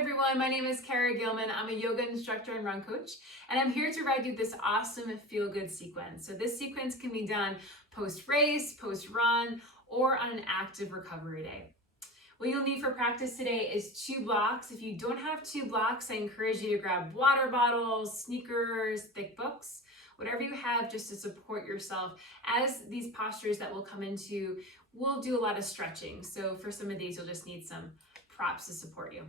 everyone, my name is Kara Gilman. I'm a yoga instructor and run coach, and I'm here to ride you this awesome feel-good sequence. So this sequence can be done post-race, post-run, or on an active recovery day. What you'll need for practice today is 2 blocks. If you don't have 2 blocks, I encourage you to grab water bottles, sneakers, thick books, whatever you have just to support yourself. As these postures that we'll come into, we'll do a lot of stretching. So for some of these, you'll just need some props to support you.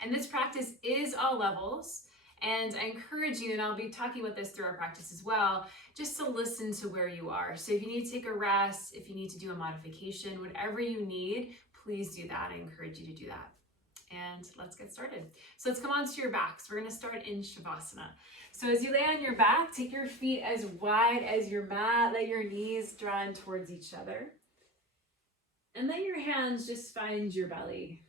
And this practice is all levels, and I encourage you, and I'll be talking about this through our practice as well, just to listen to where you are. So if you need to take a rest, if you need to do a modification, whatever you need, please do that. I encourage you to do that. And let's get started. So let's come onto your backs. We're gonna start in Shavasana. So as you lay on your back, take your feet as wide as your mat, let your knees draw in towards each other. And let your hands just find your belly.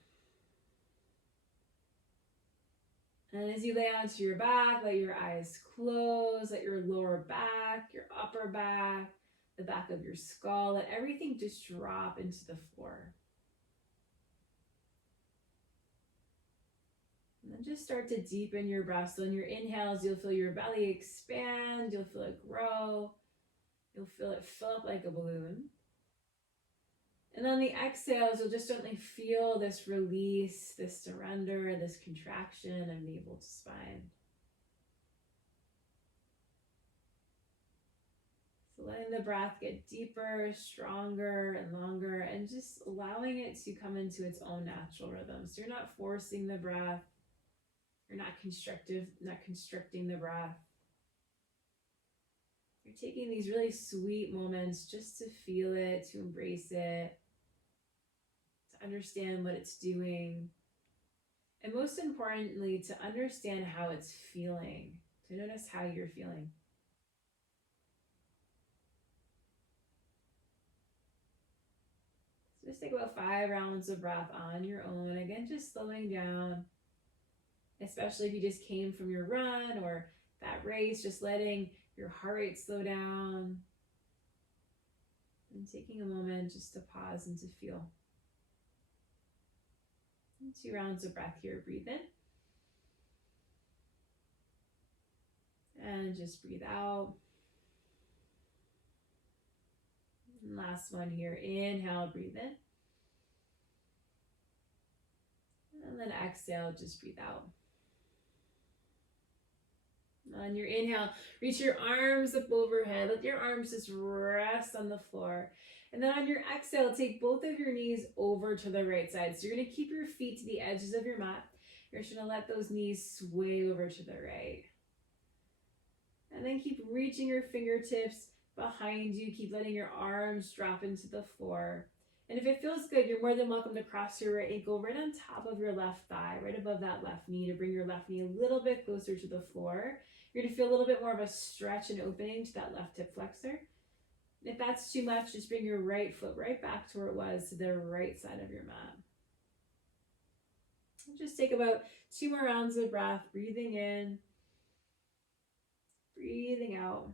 And as you lay onto your back, let your eyes close, let your lower back, your upper back, the back of your skull, let everything just drop into the floor. And then just start to deepen your breath. So in your inhales, you'll feel your belly expand, you'll feel it grow, you'll feel it fill up like a balloon. And on the exhales, you'll just gently feel this release, this surrender, this contraction of navel to spine. So letting the breath get deeper, stronger, and longer, and just allowing it to come into its own natural rhythm. So you're not forcing the breath, you're not constricting the breath. You're taking these really sweet moments just to feel it, to embrace it, to understand what it's doing, and most importantly, to understand how it's feeling, to notice how you're feeling. So just take about 5 rounds of breath on your own. Again, just slowing down, especially if you just came from your run or that race, just letting your heart rate slow down and taking a moment just to pause and to feel. And 2 rounds of breath here. Breathe in and just breathe out. And last one here. Inhale, breathe in, and then exhale, just breathe out. On your inhale, reach your arms up overhead. Let your arms just rest on the floor. And then on your exhale, take both of your knees over to the right side. So you're going to keep your feet to the edges of your mat. You're just going to let those knees sway over to the right. And then keep reaching your fingertips behind you. Keep letting your arms drop into the floor. And if it feels good, you're more than welcome to cross your right ankle right on top of your left thigh, right above that left knee, to bring your left knee a little bit closer to the floor. You're going to feel a little bit more of a stretch and opening to that left hip flexor. If that's too much, just bring your right foot right back to where it was, to the right side of your mat. Just take about 2 more rounds of breath, breathing in, breathing out.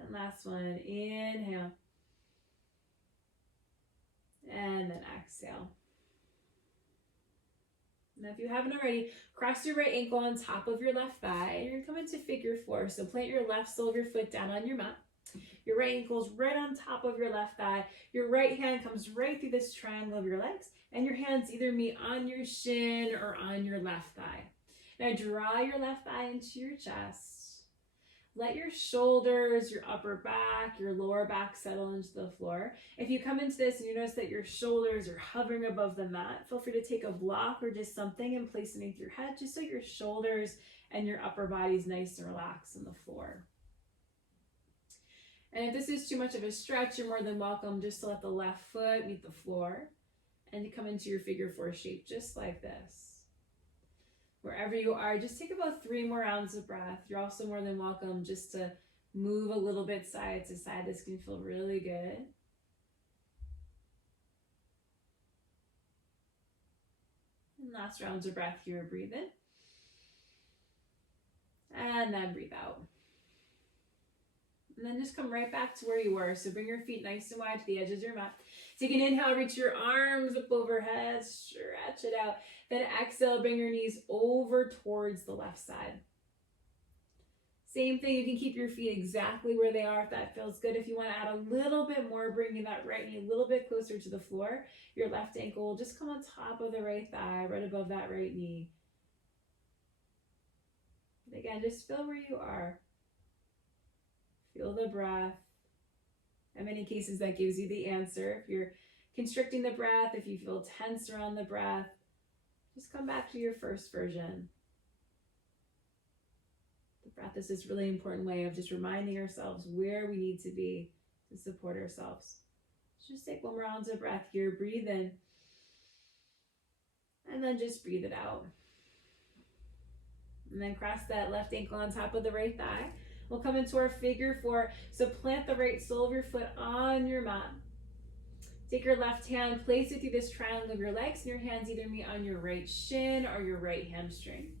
And last one, inhale. And then exhale. Now, if you haven't already, cross your right ankle on top of your left thigh, and you're going to come into figure 4. So plant your left sole of your foot down on your mat. Your right ankle's right on top of your left thigh. Your right hand comes right through this triangle of your legs, and your hands either meet on your shin or on your left thigh. Now draw your left thigh into your chest. Let your shoulders, your upper back, your lower back settle into the floor. If you come into this and you notice that your shoulders are hovering above the mat, feel free to take a block or just something and place it underneath your head, just so your shoulders and your upper body is nice and relaxed on the floor. And if this is too much of a stretch, you're more than welcome just to let the left foot meet the floor and to come into your figure 4 shape, just like this. Wherever you are, just take about 3 more rounds of breath. You're also more than welcome just to move a little bit side to side. This can feel really good. And last rounds of breath here. Breathe in. And then breathe out. And then just come right back to where you were. So bring your feet nice and wide to the edges of your mat. Take an inhale, reach your arms up overhead, stretch it out. Then exhale, bring your knees over towards the left side. Same thing, you can keep your feet exactly where they are if that feels good. If you want to add a little bit more, bringing that right knee a little bit closer to the floor, your left ankle will just come on top of the right thigh, right above that right knee. And again, just feel where you are. Feel the breath. In many cases, that gives you the answer. If you're constricting the breath, if you feel tense around the breath, just come back to your first version. The breath is this really important way of just reminding ourselves where we need to be to support ourselves. Just take one more round of breath here. Breathe in. And then just breathe it out. And then cross that left ankle on top of the right thigh. We'll come into our figure four. So plant the right sole of your foot on your mat. Take your left hand, place it through this triangle of your legs, and your hands either meet on your right shin or your right hamstring.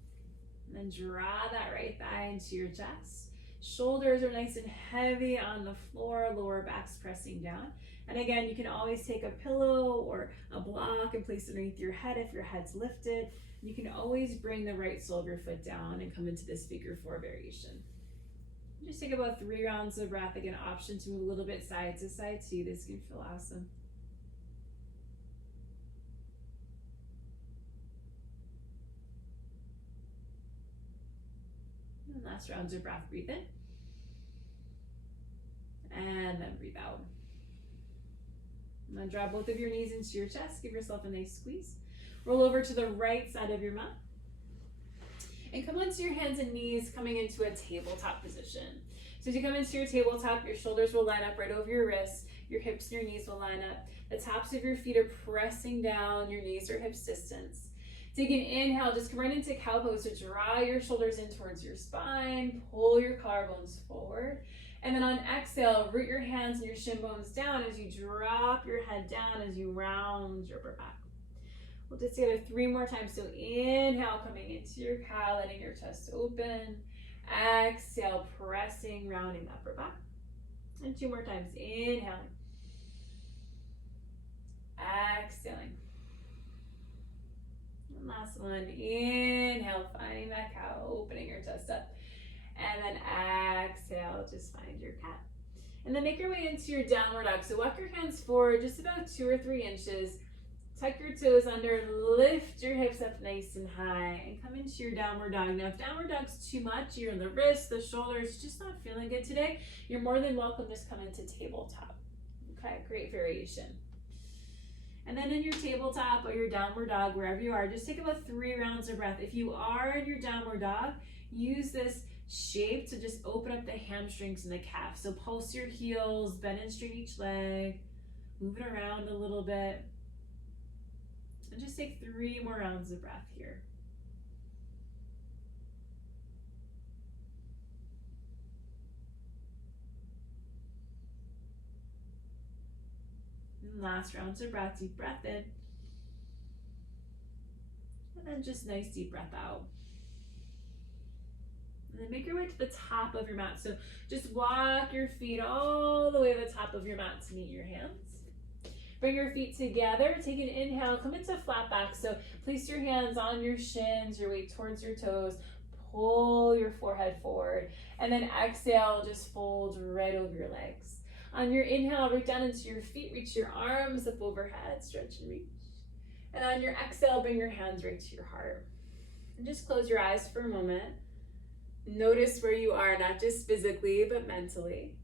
And then draw that right thigh into your chest. Shoulders are nice and heavy on the floor, lower back's pressing down. And again, you can always take a pillow or a block and place it underneath your head if your head's lifted. You can always bring the right sole of your foot down and come into this figure four variation. Just take about 3 rounds of breath. Again, option to move a little bit side to side too. This can feel awesome. And last rounds of breath, breathe in. And then breathe out. And then draw both of your knees into your chest. Give yourself a nice squeeze. Roll over to the right side of your mat. And come onto your hands and knees, coming into a tabletop position. So as you come into your tabletop, your shoulders will line up right over your wrists. Your hips and your knees will line up. The tops of your feet are pressing down. Your knees are hips distance. Take an inhale, just come right into cow pose. So draw your shoulders in towards your spine. Pull your collarbones forward. And then on exhale, root your hands and your shin bones down as you drop your head down as you round your upper back. We'll do it together 3 more times. So inhale, coming into your cow, letting your chest open. Exhale, pressing, rounding the upper back. And 2 more times. Inhaling. Exhaling. And last one. Inhale, finding that cow, opening your chest up. And then exhale, just find your cat. And then make your way into your downward dog. So walk your hands forward just about 2 or 3 inches. Tuck your toes under, lift your hips up nice and high, and come into your downward dog. Now, if downward dog's too much, you're in the wrists, the shoulders, just not feeling good today, you're more than welcome to just come into tabletop. Okay, great variation. And then in your tabletop or your downward dog, wherever you are, just take about 3 rounds of breath. If you are in your downward dog, use this shape to just open up the hamstrings and the calf. So pulse your heels, bend and straighten each leg, move it around a little bit. And just take 3 more rounds of breath here. And last rounds of breath, deep breath in. And then just nice deep breath out. And then make your way to the top of your mat. So just walk your feet all the way to the top of your mat to meet your hands. Bring your feet together, take an inhale, come into flat back. So place your hands on your shins, your weight towards your toes, pull your forehead forward, and then exhale, just fold right over your legs. On your inhale, root down into your feet, reach your arms up overhead, stretch and reach. And on your exhale, bring your hands right to your heart. And just close your eyes for a moment. Notice where you are, not just physically, but mentally.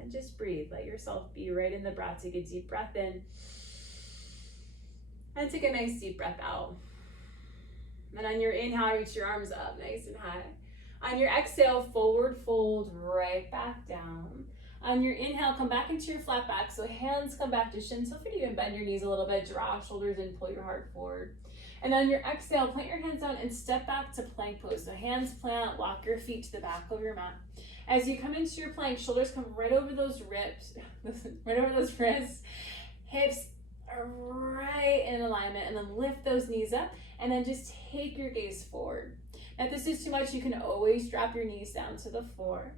And just breathe. Let yourself be right in the breath. Take a deep breath in. And take a nice deep breath out. And on your inhale, reach your arms up nice and high. On your exhale, forward fold right back down. On your inhale, come back into your flat back. So hands come back to shins. Feel free to even bend your knees a little bit. Draw shoulders in, pull your heart forward. And on your exhale, plant your hands down and step back to plank pose. So hands plant, walk your feet to the back of your mat. As you come into your plank, shoulders come right over those ribs, right over those wrists. Hips are right in alignment, and then lift those knees up, and then just take your gaze forward. Now, if this is too much, you can always drop your knees down to the floor.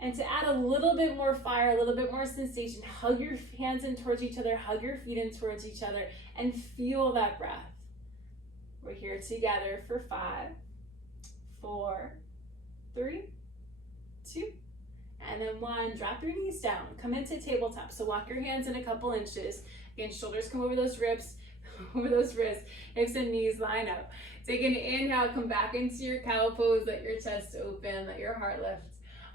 And to add a little bit more fire, a little bit more sensation, hug your hands in towards each other, hug your feet in towards each other, and feel that breath. We're here together for 5, 4, 3, 2, and then 1. Drop your knees down. Come into tabletop. So walk your hands in a couple inches. Again, shoulders come over those ribs, over those wrists, hips and knees line up. Take an inhale, come back into your cow pose, let your chest open, let your heart lift.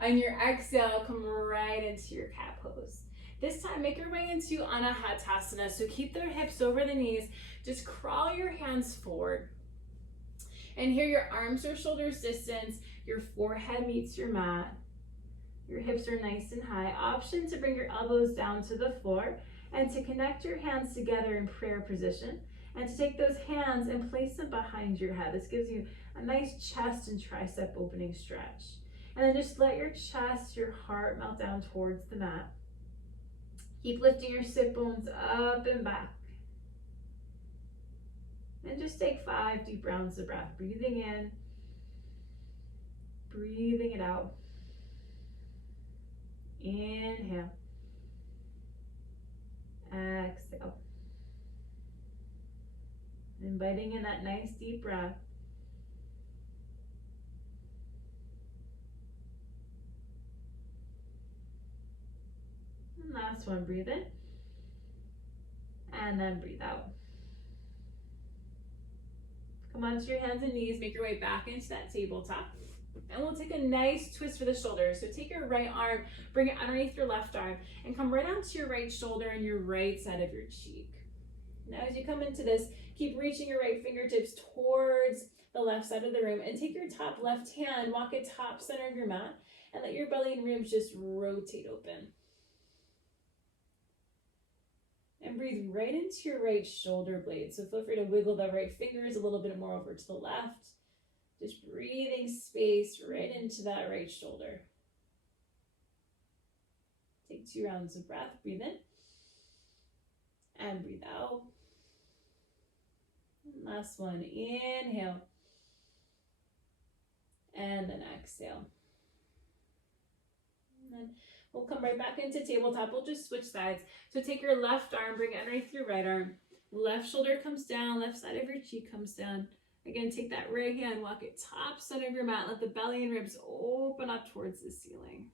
On your exhale, come right into your cat pose. This time, make your way into Anahatasana. So keep the hips over the knees. Just crawl your hands forward. And here your arms are shoulders distance. Your forehead meets your mat. Your hips are nice and high. Option to bring your elbows down to the floor and to connect your hands together in prayer position. And to take those hands and place them behind your head. This gives you a nice chest and tricep opening stretch. And then just let your chest, your heart melt down towards the mat. Keep lifting your sit bones up and back. And just take 5 deep rounds of breath. Breathing in, breathing it out. Inhale. Exhale. Inviting in that nice deep breath. And last one, breathe in. And then breathe out. Come onto your hands and knees, make your way back into that tabletop. And we'll take a nice twist for the shoulders. So take your right arm, bring it underneath your left arm, and come right onto your right shoulder and your right side of your cheek. Now as you come into this, keep reaching your right fingertips towards the left side of the room, and take your top left hand, walk it top center of your mat, and let your belly and ribs just rotate open. And breathe right into your right shoulder blade. So feel free to wiggle the right fingers a little bit more over to the left. Just breathing space right into that right shoulder. Take 2 rounds of breath. Breathe in. And breathe out. And last one. Inhale. And then exhale. And then we'll come right back into tabletop. We'll just switch sides. So take your left arm, bring it underneath your right arm. Left shoulder comes down, left side of your cheek comes down. Again, take that right hand, walk it top center of your mat. Let the belly and ribs open up towards the ceiling.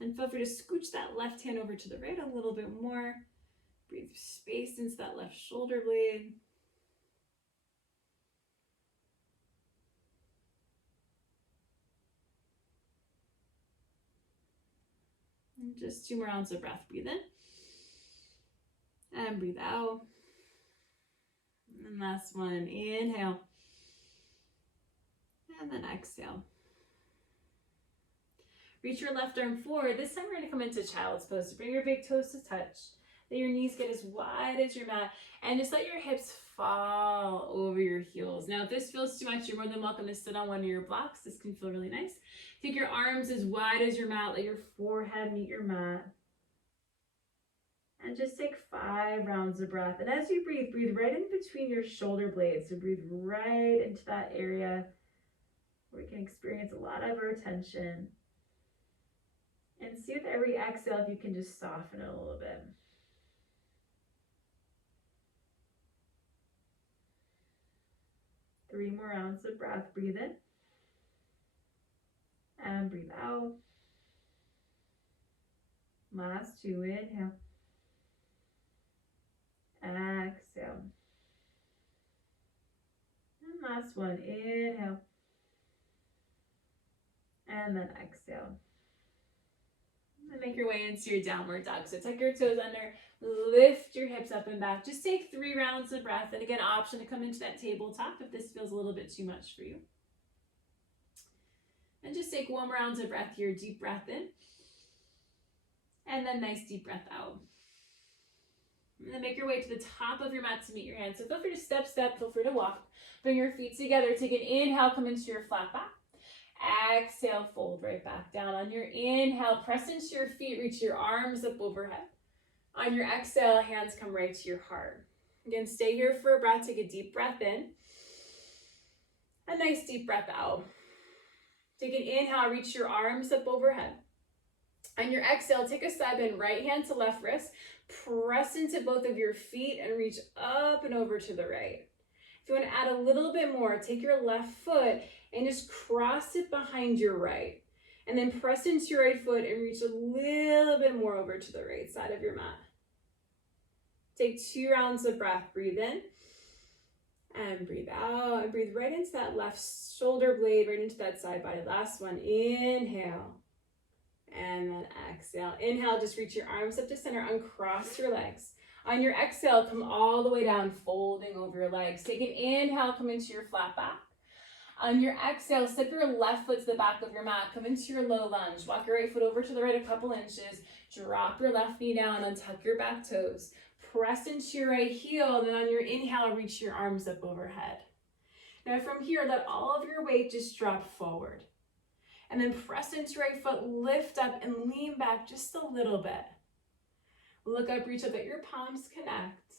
And feel free to scooch that left hand over to the right a little bit more. Breathe space into that left shoulder blade. And just 2 more rounds of breath. Breathe in. And breathe out. And last one, inhale. And then exhale. Reach your left arm forward. This time we're going to come into child's pose. So bring your big toes to touch. Let your knees get as wide as your mat. And just let your hips fall over your heels. Now, if this feels too much, you're more than welcome to sit on one of your blocks. This can feel really nice. Take your arms as wide as your mat. Let your forehead meet your mat. And just take 5 rounds of breath. And as you breathe, breathe right in between your shoulder blades. So breathe right into that area where you can experience a lot of our tension. And see with every exhale if you can just soften it a little bit. Three more rounds of breath. Breathe in. And breathe out. Last 2, inhale. Exhale. And last one, inhale. And then exhale. And make your way into your downward dog. So tuck your toes under, lift your hips up and back. Just take 3 rounds of breath. And again, option to come into that tabletop if this feels a little bit too much for you. And just take 1 round of breath here. Deep breath in. And then nice deep breath out. And then make your way to the top of your mat to meet your hands. So feel free to step, feel free to walk. Bring your feet together. Take an inhale, come into your flat back. Exhale, fold right back down. On your inhale, press into your feet, reach your arms up overhead. On your exhale, hands come right to your heart. Again, stay here for a breath. Take a deep breath in. A nice deep breath out. Take an inhale, reach your arms up overhead. On your exhale, take a side bend, right hand to left wrist. Press into both of your feet and reach up and over to the right. If you want to add a little bit more, take your left foot and just cross it behind your right. And then press into your right foot and reach a little bit more over to the right side of your mat. Take 2 rounds of breath. Breathe in and breathe out. And breathe right into that left shoulder blade, right into that side body. Last one. Inhale. And then exhale. Inhale, just reach your arms up to center, uncross your legs. On your exhale, come all the way down, folding over your legs. Take an inhale, come into your flat back. On your exhale, step your left foot to the back of your mat. Come into your low lunge. Walk your right foot over to the right a couple inches. Drop your left knee down, untuck your back toes. Press into your right heel, then on your inhale, reach your arms up overhead. Now from here, let all of your weight just drop forward. And then press into your right foot, lift up and lean back just a little bit. Look up, reach up, let your palms connect.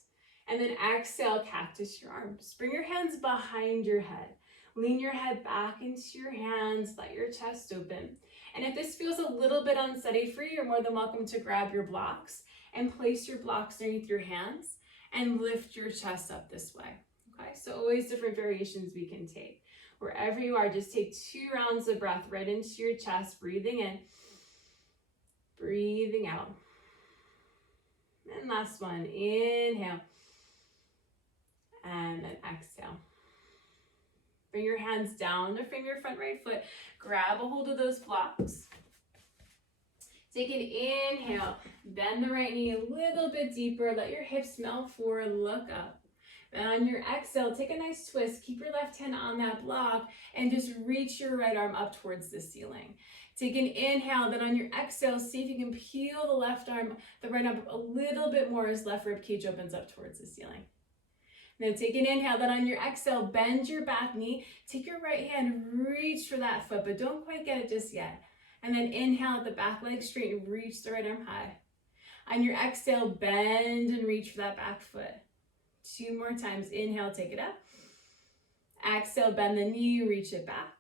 And then exhale, cactus your arms. Bring your hands behind your head. Lean your head back into your hands, let your chest open. And if this feels a little bit unsteady for you, you're more than welcome to grab your blocks and place your blocks underneath your hands and lift your chest up this way. Okay, so always different variations we can take. Wherever you are, just take 2 rounds of breath right into your chest, breathing in, breathing out. And last one, inhale, and then exhale. Bring your hands down to frame your front right foot. Grab a hold of those blocks. Take an inhale, bend the right knee a little bit deeper. Let your hips melt forward, look up. Then on your exhale, take a nice twist. Keep your left hand on that block and just reach your right arm up towards the ceiling. Take an inhale, then on your exhale, see if you can peel the left arm, the right arm up a little bit more as left rib cage opens up towards the ceiling. Now take an inhale, then on your exhale, bend your back knee. Take your right hand, reach for that foot, but don't quite get it just yet. And then inhale, let the back leg straight and reach the right arm high. On your exhale, bend and reach for that back foot. 2 more times. Inhale, take it up. Exhale, bend the knee, reach it back.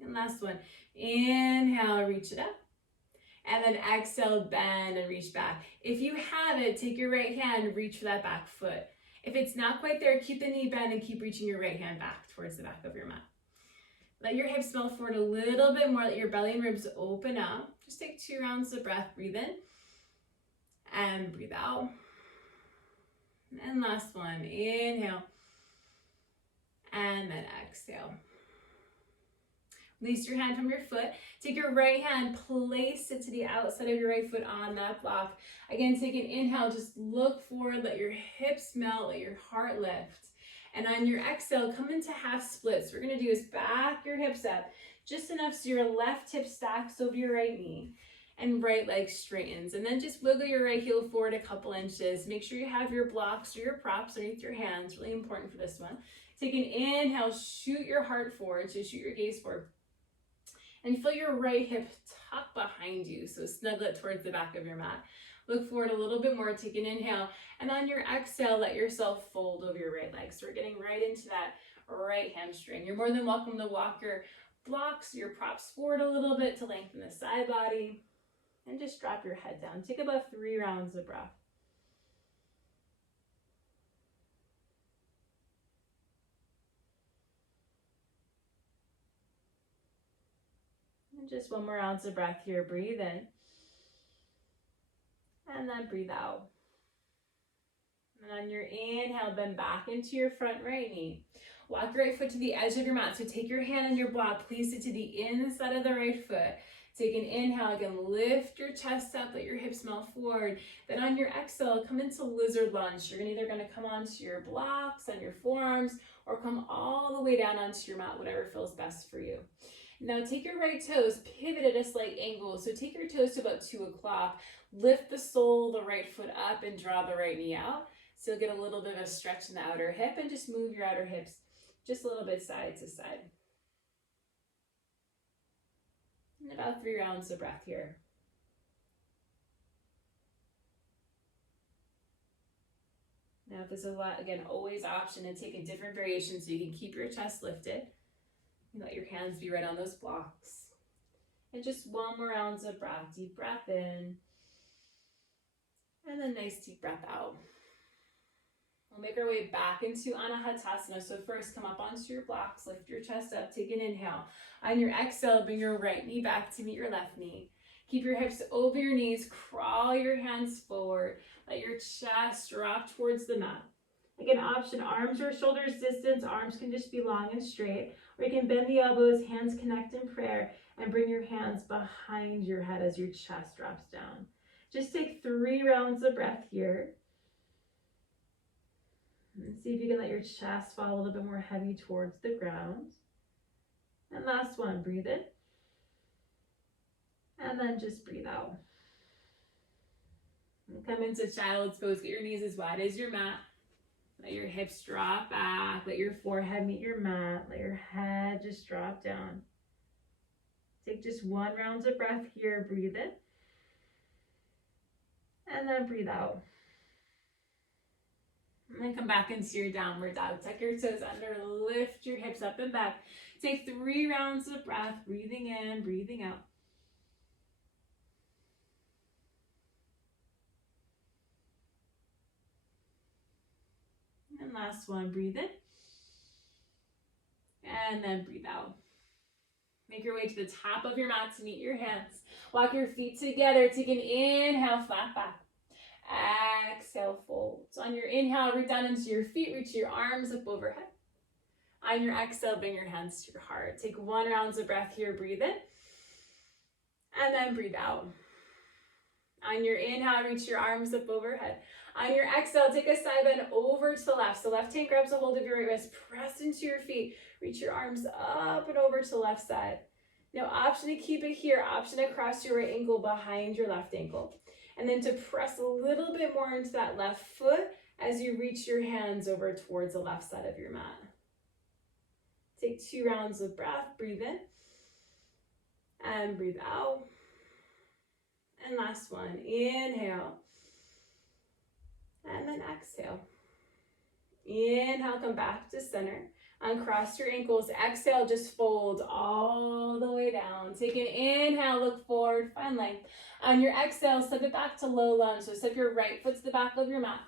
And last one. Inhale, reach it up. And then exhale, bend and reach back. If you have it, take your right hand, reach for that back foot. If it's not quite there, keep the knee bent and keep reaching your right hand back towards the back of your mat. Let your hips melt forward a little bit more. Let your belly and ribs open up. Just take 2 rounds of breath. Breathe in and breathe out. And last one. Inhale and then exhale. Release your hand from your foot. Take your right hand, place it to the outside of your right foot on that block. Again, take an inhale, just look forward, let your hips melt, let your heart lift. And on your exhale, come into half splits. What we're gonna do is back your hips up, just enough so your left hip stacks over your right knee and right leg straightens. And then just wiggle your right heel forward a couple inches. Make sure you have your blocks or your props underneath your hands, really important for this one. Take an inhale, shoot your heart forward, so shoot your gaze forward. And feel your right hip tuck behind you, so snuggle it towards the back of your mat. Look forward a little bit more, take an inhale, and on your exhale, let yourself fold over your right leg. So we're getting right into that right hamstring. You're more than welcome to walk your blocks, your props forward a little bit to lengthen the side body, and just drop your head down. Take about 3 rounds of breath. And just 1 more ounce of breath here. Breathe in. And then breathe out. And on your inhale, bend back into your front right knee. Walk your right foot to the edge of your mat. So take your hand on your block, place it to the inside of the right foot. Take an inhale, again, lift your chest up, let your hips melt forward. Then on your exhale, come into lizard lunge. You're either gonna come onto your blocks, on your forearms, or come all the way down onto your mat, whatever feels best for you. Now take your right toes, pivot at a slight angle. So take your toes to about 2 o'clock. Lift the sole of the right foot up and draw the right knee out. So you'll get a little bit of a stretch in the outer hip, and just move your outer hips just a little bit side to side. And about 3 rounds of breath here. Now if there's a lot, again, always option to take a different variation so you can keep your chest lifted. Let your hands be right on those blocks. And just one more round of breath. Deep breath in. And then nice deep breath out. We'll make our way back into Anahatasana. So first, come up onto your blocks, lift your chest up, take an inhale. On your exhale, bring your right knee back to meet your left knee. Keep your hips over your knees, crawl your hands forward. Let your chest drop towards the mat. Again, option, arms or shoulders distance. Arms can just be long and straight. Or you can bend the elbows, hands connect in prayer, and bring your hands behind your head as your chest drops down. Just take 3 rounds of breath here. And see if you can let your chest fall a little bit more heavy towards the ground. And last one, breathe in. And then just breathe out. And come into child's pose. Get your knees as wide as your mat. Let your hips drop back. Let your forehead meet your mat. Let your head just drop down. Take just 1 round of breath here. Breathe in. And then breathe out. And then come back into your downward dog. Tuck your toes under. Lift your hips up and back. Take 3 rounds of breath. Breathing in, breathing out. And last one, breathe in. And then breathe out. Make your way to the top of your mat to meet your hands. Walk your feet together. Take an inhale, flat back. Exhale, fold. So on your inhale, reach down into your feet. Reach your arms up overhead. On your exhale, bring your hands to your heart. Take 1 round of breath here. Breathe in. And then breathe out. On your inhale, reach your arms up overhead. On your exhale, take a side bend over to the left. So left hand grabs a hold of your right wrist. Press into your feet. Reach your arms up and over to the left side. Now, option to keep it here. Option to cross your right ankle behind your left ankle. And then to press a little bit more into that left foot as you reach your hands over towards the left side of your mat. Take 2 rounds of breath. Breathe in. And breathe out. And last one. Inhale. And then exhale. Inhale, come back to center. Uncross your ankles. Exhale, just fold all the way down. Take an inhale, look forward, find length. On your exhale, step it back to low lunge. So step your right foot to the back of your mat.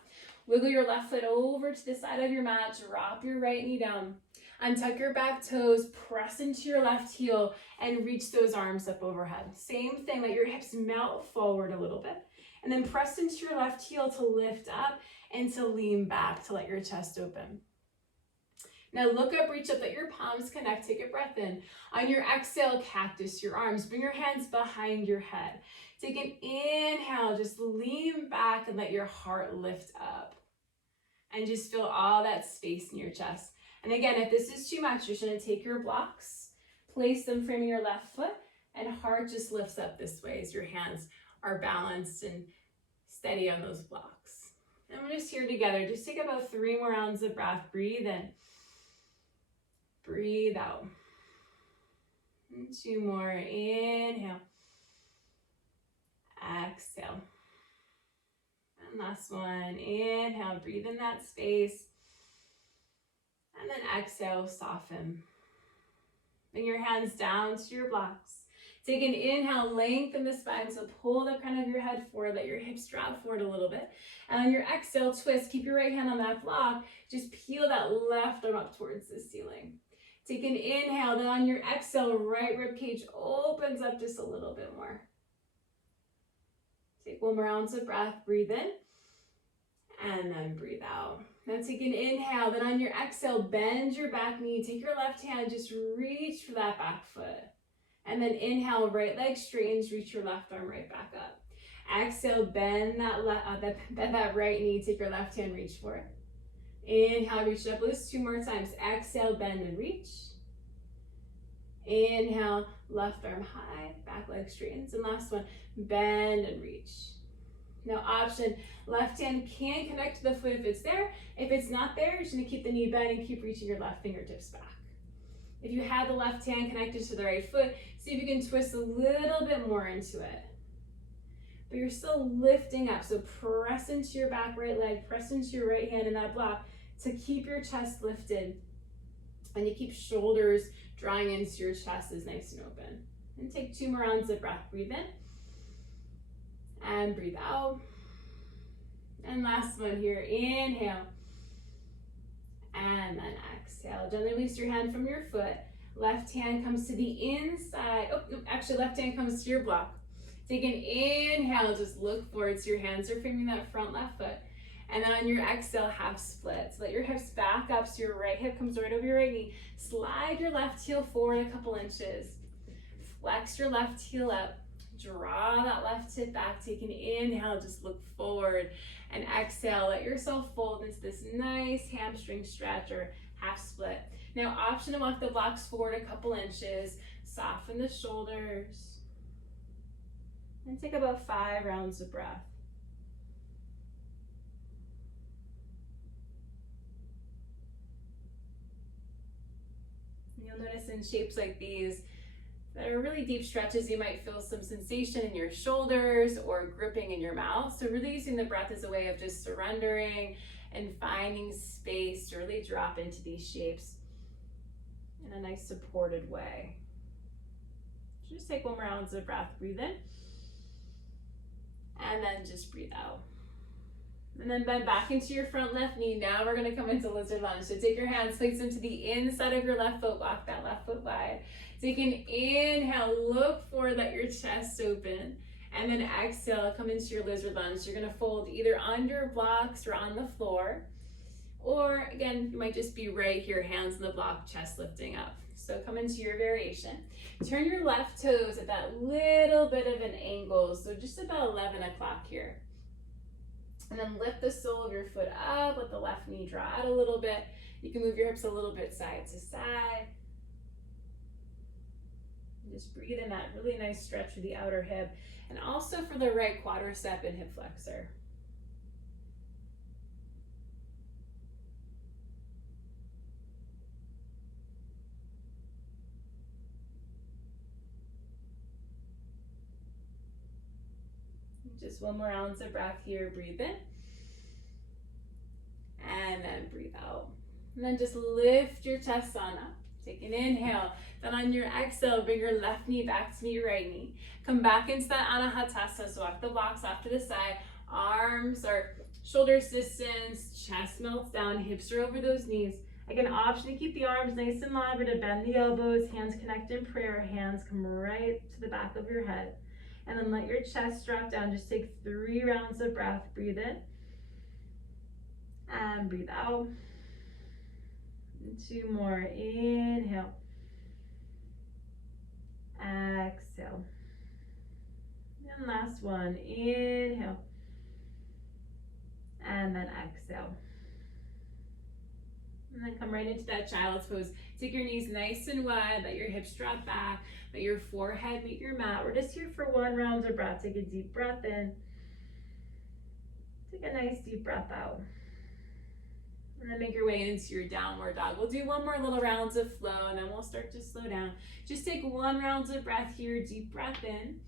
Wiggle your left foot over to the side of your mat. Drop your right knee down. Untuck your back toes. Press into your left heel and reach those arms up overhead. Same thing, let your hips melt forward a little bit. And then press into your left heel to lift up and to lean back to let your chest open. Now look up, reach up, let your palms connect, take a breath in. On your exhale, cactus your arms. Bring your hands behind your head. Take an inhale, just lean back and let your heart lift up. And just feel all that space in your chest. And again, if this is too much, you're just gonna take your blocks, place them framing your left foot, and heart just lifts up this way as your hands are balanced and steady on those blocks. And we're just here together. Just take about 3 more rounds of breath. Breathe in. Breathe out. And 2 more. Inhale. Exhale. And last one. Inhale. Breathe in that space. And then exhale. Soften. Bring your hands down to your blocks. Take an inhale, lengthen the spine, so pull the crown of your head forward, let your hips drop forward a little bit. And on your exhale, twist, keep your right hand on that block, just peel that left arm up towards the ceiling. Take an inhale, then on your exhale, right rib cage opens up just a little bit more. Take 1 more ounce of breath, breathe in, and then breathe out. Now take an inhale, then on your exhale, bend your back knee, take your left hand, just reach for that back foot. And then inhale, right leg straightens, reach your left arm right back up. Exhale, bend that right knee, take your left hand, reach for it. Inhale, reach it up, lift 2 more times. Exhale, bend and reach. Inhale, left arm high, back leg straightens. And last one, bend and reach. Now option, left hand can connect to the foot if it's there. If it's not there, you're just gonna keep the knee bent and keep reaching your left fingertips back. If you have the left hand connected to the right foot, see if you can twist a little bit more into it. But you're still lifting up, so press into your back right leg, press into your right hand in that block to keep your chest lifted. And you keep shoulders drawing into your chest is nice and open. And take 2 more rounds of breath. Breathe in and breathe out. And last one here, inhale. And then exhale. Gently release your hand from your foot. Left hand comes to the inside. Oh, no, actually left hand comes to your block. Take an inhale, just look forward so your hands are framing that front left foot. And then on your exhale, half split. So let your hips back up so your right hip comes right over your right knee. Slide your left heel forward a couple inches. Flex your left heel up. Draw that left hip back. Take an inhale, just look forward. And exhale, let yourself fold into this nice hamstring stretch or half split. Now, option to walk the blocks forward a couple inches. Soften the shoulders. And take about 5 rounds of breath. And you'll notice in shapes like these that are really deep stretches, you might feel some sensation in your shoulders or gripping in your mouth. So really using the breath as a way of just surrendering and finding space to really drop into these shapes in a nice supported way. Just take 1 more round of breath. Breathe in. And then just breathe out. And then bend back into your front left knee. Now we're gonna come into lizard lunge. So take your hands, place them to the inside of your left foot. Walk that left foot wide. Take an inhale, look forward, let your chest open. And then exhale, come into your lizard lunge. You're gonna fold either on your blocks or on the floor. Or again, you might just be right here, hands on the block, chest lifting up. So come into your variation. Turn your left toes at that little bit of an angle. So just about 11 o'clock here. And then lift the sole of your foot up, let the left knee draw out a little bit. You can move your hips a little bit side to side. And just breathe in that really nice stretch for the outer hip. And also for the right quadricep and hip flexor. Just 1 more ounce of breath here. Breathe in. And then breathe out. And then just lift your chest on up. Take an inhale. Then on your exhale, bring your left knee back to meet your right knee. Come back into that Anahatasana. So walk the blocks off to the side. Arms are shoulders distance. Chest melts down. Hips are over those knees. Again, option to keep the arms nice and long, but to bend the elbows. Hands connect in prayer. Hands come right to the back of your head. And then let your chest drop down. Just take 3 rounds of breath. Breathe in. And breathe out. And 2 more. Inhale. Exhale. And last one. Inhale. And then exhale. And then come right into that child's pose. Take your knees nice and wide. Let your hips drop back. Let your forehead meet your mat. We're just here for 1 round of breath. Take a deep breath in. Take a nice deep breath out. And then make your way into your downward dog. We'll do 1 more little rounds of flow and then we'll start to slow down. Just take 1 round of breath here. Deep breath in.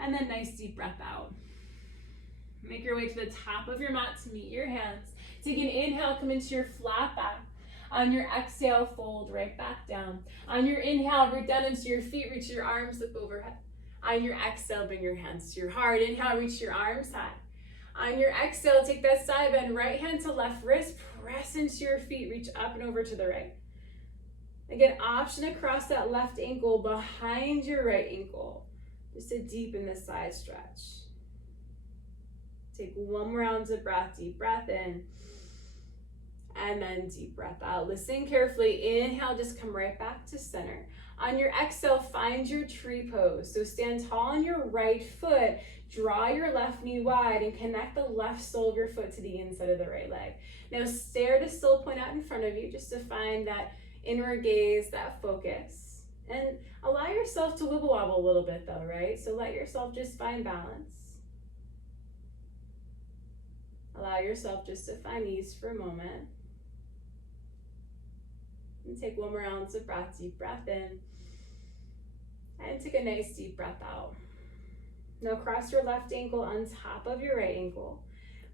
And then nice deep breath out. Make your way to the top of your mat to meet your hands. Take an inhale, come into your flat back. On your exhale, fold right back down. On your inhale, root down into your feet, reach your arms up overhead. On your exhale, bring your hands to your heart. Inhale, reach your arms high. On your exhale, take that side bend, right hand to left wrist, press into your feet, reach up and over to the right. Again, option to cross that left ankle behind your right ankle, just to deepen the side stretch. Take 1 more round of breath, deep breath in. And then deep breath out. Listen carefully. Inhale, just come right back to center. On your exhale, find your tree pose. So stand tall on your right foot. Draw your left knee wide and connect the left sole of your foot to the inside of the right leg. Now stare to still point out in front of you just to find that inward gaze, that focus. And allow yourself to wibble wobble a little bit though, right? So let yourself just find balance. Allow yourself just to find ease for a moment. And take 1 more ounce of breath, deep breath in. And take a nice deep breath out. Now cross your left ankle on top of your right ankle.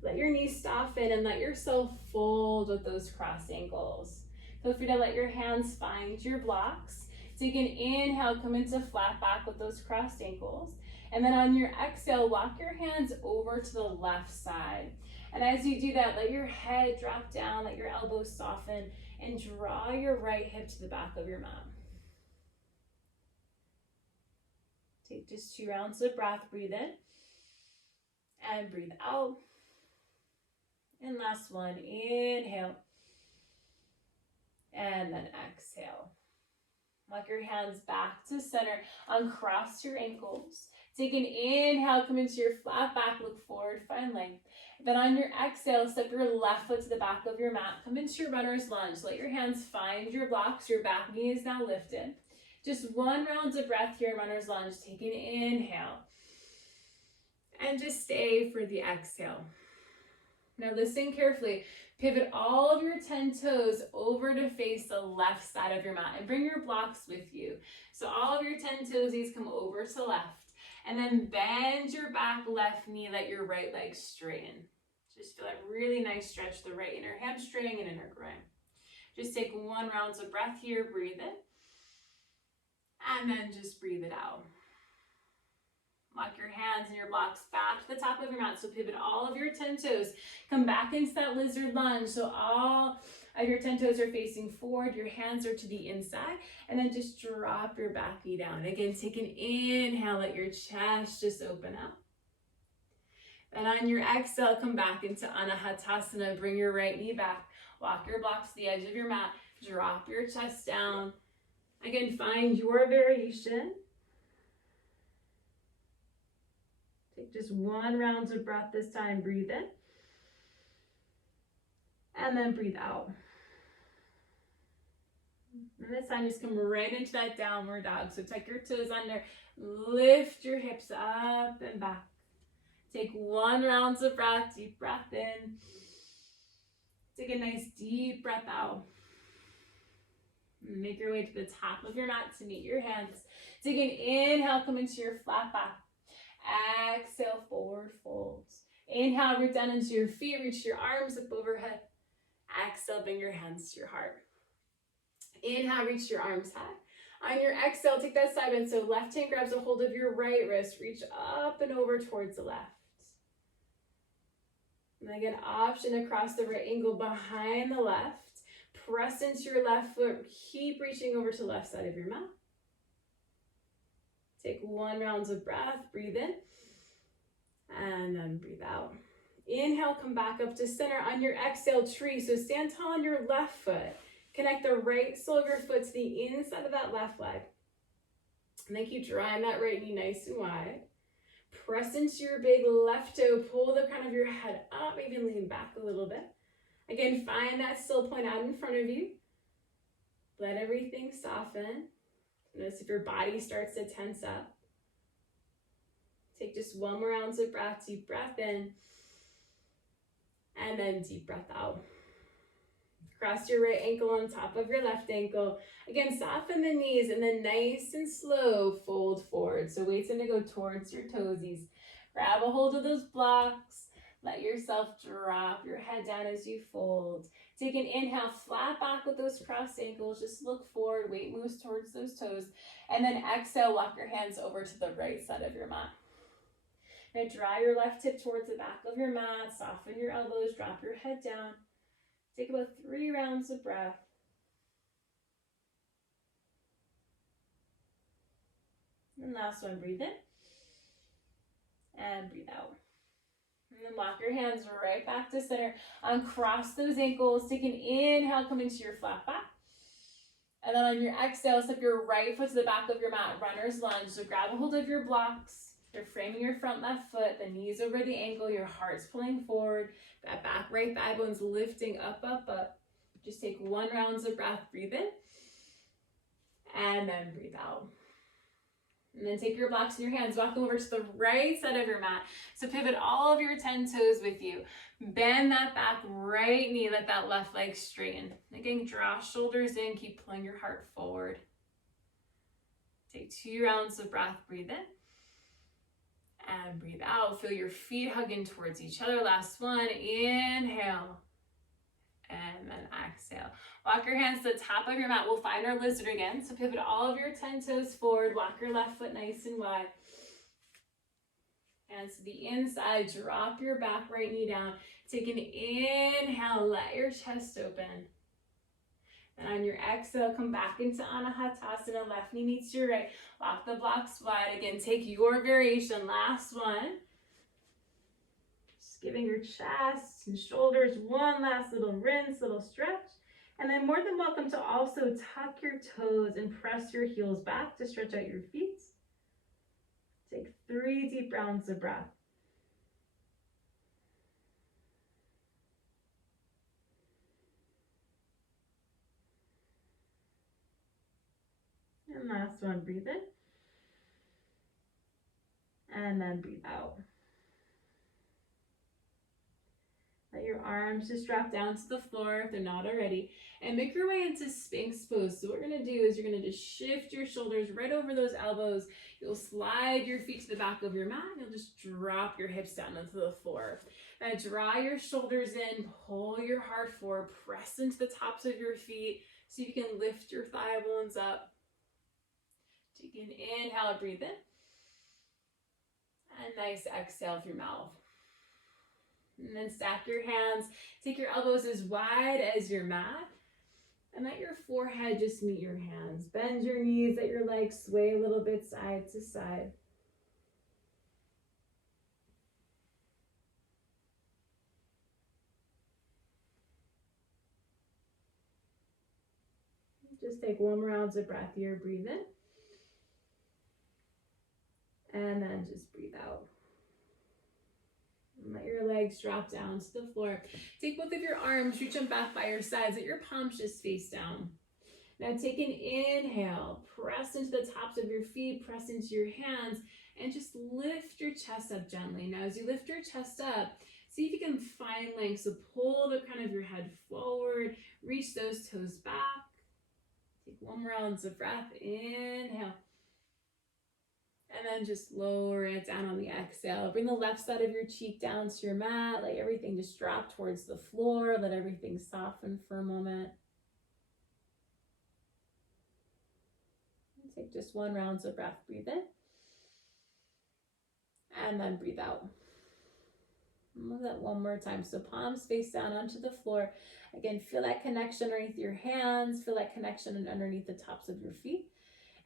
Let your knees soften and let yourself fold with those crossed ankles. Feel free to let your hands find your blocks. Take an inhale, come into flat back with those crossed ankles. And then on your exhale, walk your hands over to the left side. And as you do that, let your head drop down, let your elbows soften, and draw your right hip to the back of your mat. Take just 2 rounds of breath, breathe in, and breathe out. And last one, inhale, and then exhale. Walk your hands back to center, uncross your ankles. Take an inhale, come into your flat back, look forward, find length. Then on your exhale, step your left foot to the back of your mat. Come into your runner's lunge. Let your hands find your blocks. Your back knee is now lifted. Just 1 round of breath here in runner's lunge. Take an inhale. And just stay for the exhale. Now listen carefully. Pivot all of your 10 toes over to face the left side of your mat and bring your blocks with you. So all of your 10 toesies come over to left. And then bend your back left knee, let your right leg straighten. Just feel that really nice stretch, the right inner hamstring and inner groin. Just take 1 round of breath here, breathe in. And then just breathe it out. Walk your hands and your blocks back to the top of your mat. So pivot all of your 10 toes. Come back into that lizard lunge. So all of your 10 toes are facing forward. Your hands are to the inside. And then just drop your back knee down. Again, take an inhale. Let your chest just open up. Then on your exhale, come back into Anahatasana. Bring your right knee back. Walk your blocks to the edge of your mat. Drop your chest down. Again, find your variation. Take just 1 round of breath this time. Breathe in. And then breathe out. And this time, just come right into that downward dog. So tuck your toes under. Lift your hips up and back. Take 1 round of breath. Deep breath in. Take a nice deep breath out. Make your way to the top of your mat to meet your hands. Take an inhale. Come into your flat back. Exhale, forward folds. Inhale, root down into your feet, reach your arms up overhead. Exhale, bring your hands to your heart. Inhale, reach your arms high. On your exhale, take that side bend. So left hand grabs a hold of your right wrist, reach up and over towards the left. And again, option across the right ankle behind the left. Press into your left foot, keep reaching over to the left side of your mat. Take 1 round of breath, breathe in, and then breathe out. Inhale, come back up to center. On your exhale, tree. So stand tall on your left foot. Connect the right sole of your foot to the inside of that left leg. And then keep drawing that right knee nice and wide. Press into your big left toe. Pull the crown of your head up, maybe lean back a little bit. Again, find that still point out in front of you. Let everything soften. Notice if your body starts to tense up. Take just 1 more round of breath, deep breath in, and then deep breath out. Cross your right ankle on top of your left ankle. Again, soften the knees and then nice and slow, fold forward. So weights going to go towards your toesies. Grab a hold of those blocks. Let yourself drop your head down as you fold. Take an inhale, flat back with those crossed ankles. Just look forward, weight moves towards those toes. And then exhale, walk your hands over to the right side of your mat. Now draw your left hip towards the back of your mat. Soften your elbows, drop your head down. Take about 3 rounds of breath. And last one, breathe in. And breathe out. And then walk your hands right back to center. Uncross those ankles. Take an inhale, come into your flat back. And then on your exhale, step your right foot to the back of your mat, runner's lunge. So grab a hold of your blocks. You're framing your front left foot, the knees over the ankle, your heart's pulling forward. That back right thigh bone's lifting up, up, up. Just take 1 round of breath, breathe in. And then breathe out. And then take your blocks in your hands, walk over to the right side of your mat. So pivot all of your 10 toes with you. Bend that back right knee, let that left leg straighten. Again, draw shoulders in, keep pulling your heart forward. Take 2 rounds of breath, breathe in. And breathe out. Feel your feet hugging towards each other. Last one, inhale. And And then exhale. Walk your hands to the top of your mat. We'll find our lizard again. So pivot all of your 10 toes forward. Walk your left foot nice and wide. Hands to the inside. Drop your back right knee down. Take an inhale. Let your chest open. And on your exhale, come back into Anahatasana. Left knee meets your right. Walk the blocks wide. Again, take your variation. Last one. Just giving your chest and shoulders one last little rinse, little stretch. And then more than welcome to also tuck your toes and press your heels back to stretch out your feet. Take 3 deep rounds of breath. And last one, breathe in. And then breathe out. Let your arms just drop down to the floor if they're not already. And make your way into Sphinx pose. So what we're going to do is you're going to just shift your shoulders right over those elbows. You'll slide your feet to the back of your mat. And you'll just drop your hips down into the floor. Now draw your shoulders in. Pull your heart forward. Press into the tops of your feet. So you can lift your thigh bones up. Take an inhale, breathe in. And nice exhale through mouth. And then stack your hands. Take your elbows as wide as your mat. And let your forehead just meet your hands. Bend your knees, let your legs sway a little bit side to side. Just take 1 round of breath here. Breathe in. And then just breathe out. And let your legs drop down to the floor. Take both of your arms, reach them back by your sides. Let your palms just face down. Now take an inhale. Press into the tops of your feet. Press into your hands. And just lift your chest up gently. Now as you lift your chest up, see if you can find length. So pull the crown of your head forward. Reach those toes back. Take 1 round of breath. Inhale. And then just lower it down on the exhale. Bring the left side of your cheek down to your mat. Let everything just drop towards the floor. Let everything soften for a moment. And take just 1 round of breath. Breathe in. And then breathe out. And we'll do that 1 more time. So palms face down onto the floor. Again, feel that connection underneath your hands. Feel that connection underneath the tops of your feet.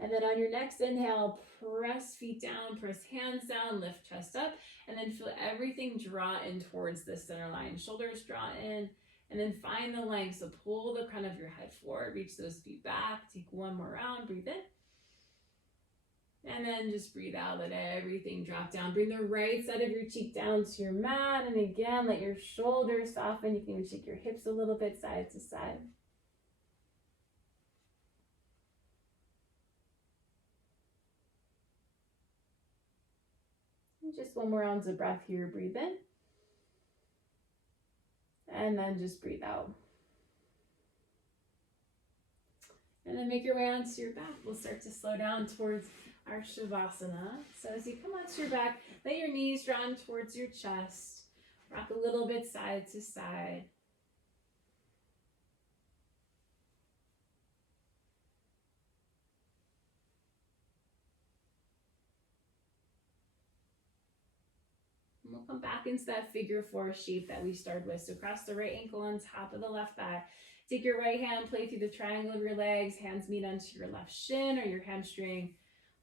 And then on your next inhale, press feet down, press hands down, lift chest up, and then feel everything draw in towards the center line. Shoulders draw in, and then find the length. So pull the crown of your head forward, reach those feet back, take 1 more round, breathe in. And then just breathe out, let everything drop down. Bring the right side of your cheek down to your mat, and again, let your shoulders soften. You can even shake your hips a little bit side to side. Just 1 more round of breath here. Breathe in. And then just breathe out. And then make your way onto your back. We'll start to slow down towards our Shavasana. So as you come onto your back, let your knees drawn towards your chest. Rock a little bit side to side. And we'll come back into that figure 4 shape that we started with. So cross the right ankle on top of the left thigh. Take your right hand, play through the triangle of your legs. Hands meet onto your left shin or your hamstring.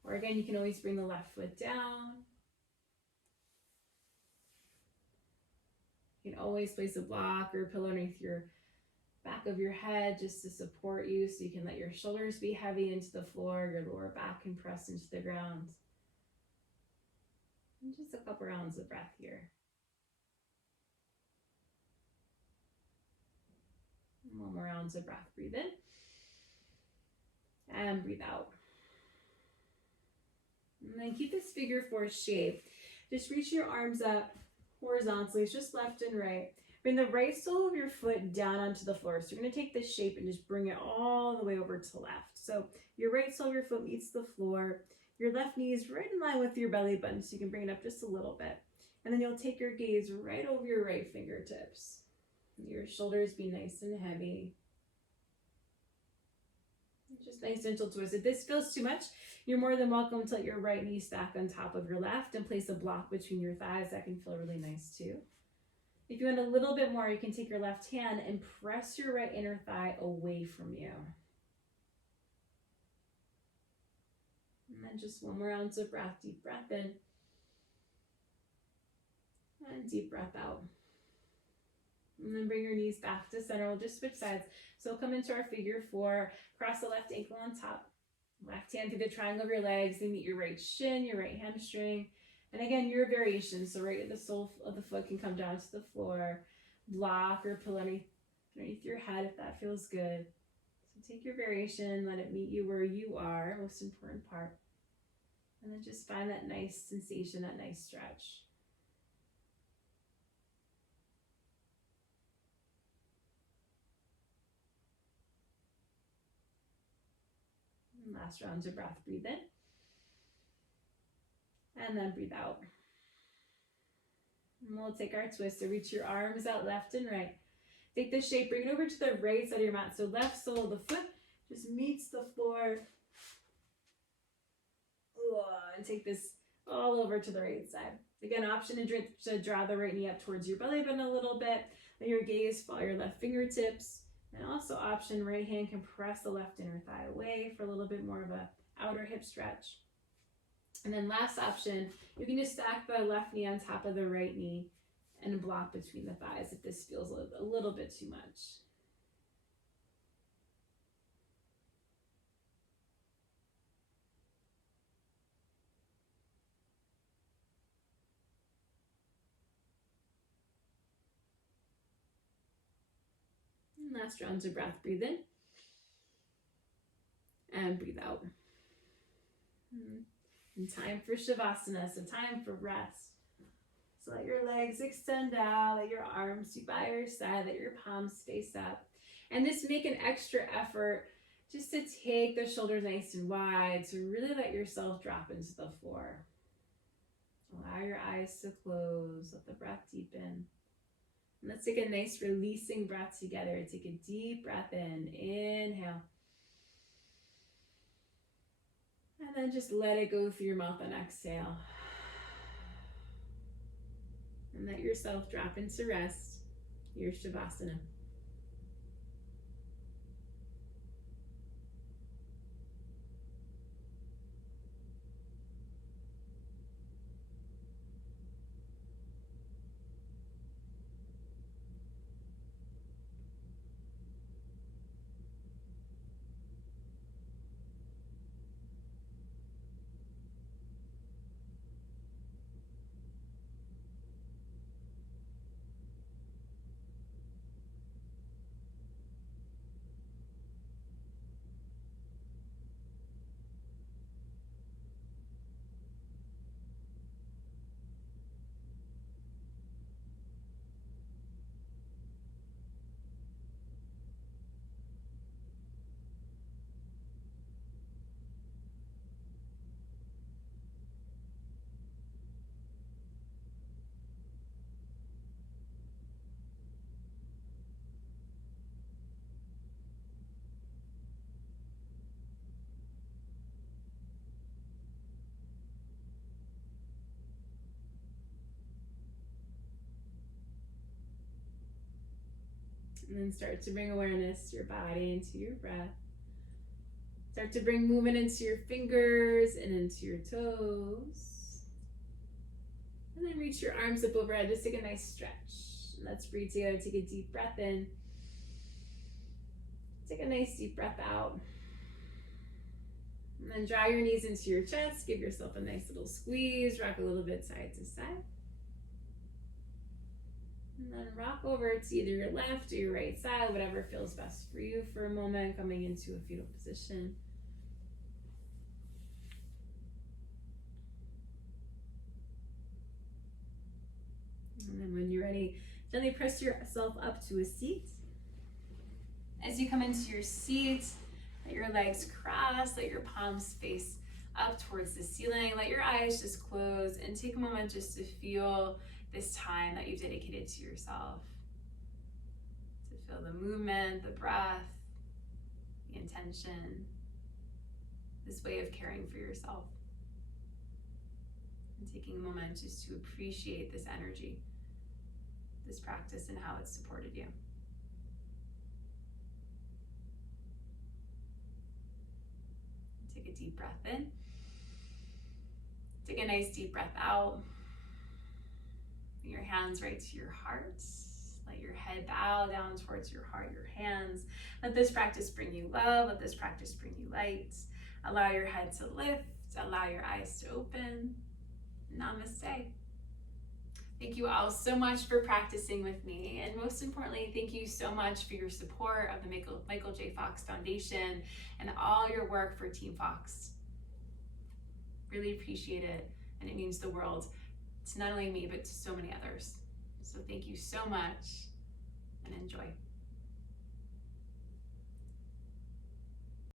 Or again, you can always bring the left foot down. You can always place a block or a pillow underneath your back of your head just to support you, so you can let your shoulders be heavy into the floor, your lower back can press into the ground. And just a couple rounds of breath here. And 1 more round of breath. Breathe in. And breathe out. And then keep this figure 4 shape. Just reach your arms up horizontally, it's just left and right. Bring the right sole of your foot down onto the floor. So you're going to take this shape and just bring it all the way over to left. So your right sole of your foot meets the floor. Your left knee is right in line with your belly button, so you can bring it up just a little bit. And then you'll take your gaze right over your right fingertips. Your your shoulders be nice and heavy. Just nice gentle twist. If this feels too much, you're more than welcome to let your right knee stack on top of your left and place a block between your thighs. That can feel really nice too. If you want a little bit more, you can take your left hand and press your right inner thigh away from you. And then just one more ounce of breath. Deep breath in. And deep breath out. And then bring your knees back to center. We'll just switch sides. So we'll come into our figure four. Cross the left ankle on top. Left hand through the triangle of your legs. Then meet your right shin, your right hamstring. And again, your variation. So right at the sole of the foot can come down to the floor. Block or pillow underneath your head if that feels good. So take your variation. Let it meet you where you are. Most important part. And then just find that nice sensation, that nice stretch. Last round of breath, breathe in. And then breathe out. And we'll take our twist. So reach your arms out left and right. Take this shape, bring it over to the right side of your mat. So left sole of the foot just meets the floor. And take this all over to the right side. Again, option to draw the right knee up towards your belly button a little bit. Let your gaze follow your left fingertips. And also option, right hand can press the left inner thigh away for a little bit more of a outer hip stretch. And then last option, you can just stack the left knee on top of the right knee and block between the thighs if this feels a little bit too much. And last round of breath, breathe in. And breathe out. And time for Shavasana, so time for rest. So let your legs extend out, let your arms be by your side, let your palms face up. And just make an extra effort just to take the shoulders nice and wide, to really let yourself drop into the floor. Allow your eyes to close, let the breath deepen. And let's take a nice releasing breath together. Take a deep breath in, inhale. And then just let it go through your mouth on exhale. And let yourself drop into rest, your Shavasana. And then start to bring awareness to your body and to your breath. Start to bring movement into your fingers and into your toes. And then reach your arms up overhead. Just take a nice stretch. And let's breathe together. Take a deep breath in. Take a nice deep breath out. And then draw your knees into your chest. Give yourself a nice little squeeze. Rock a little bit side to side. And then rock over to either your left or your right side, whatever feels best for you for a moment, coming into a fetal position. And then when you're ready, gently press yourself up to a seat. As you come into your seat, let your legs cross, let your palms face up towards the ceiling, let your eyes just close, and take a moment just to feel this time that you've dedicated to yourself. Feel the movement, the breath, the intention, this way of caring for yourself. And taking a moment just to appreciate this energy, this practice, and how it's supported you. Take a deep breath in. Take a nice deep breath out. Bring your hands right to your heart. Let your head bow down towards your heart, your hands. Let this practice bring you love. Let this practice bring you light. Allow your head to lift. Allow your eyes to open. Namaste. Thank you all so much for practicing with me. And most importantly, thank you so much for your support of the Michael J. Fox Foundation and all your work for Team Fox. Really appreciate it. And it means the world to not only me, but to so many others. So thank you so much and enjoy.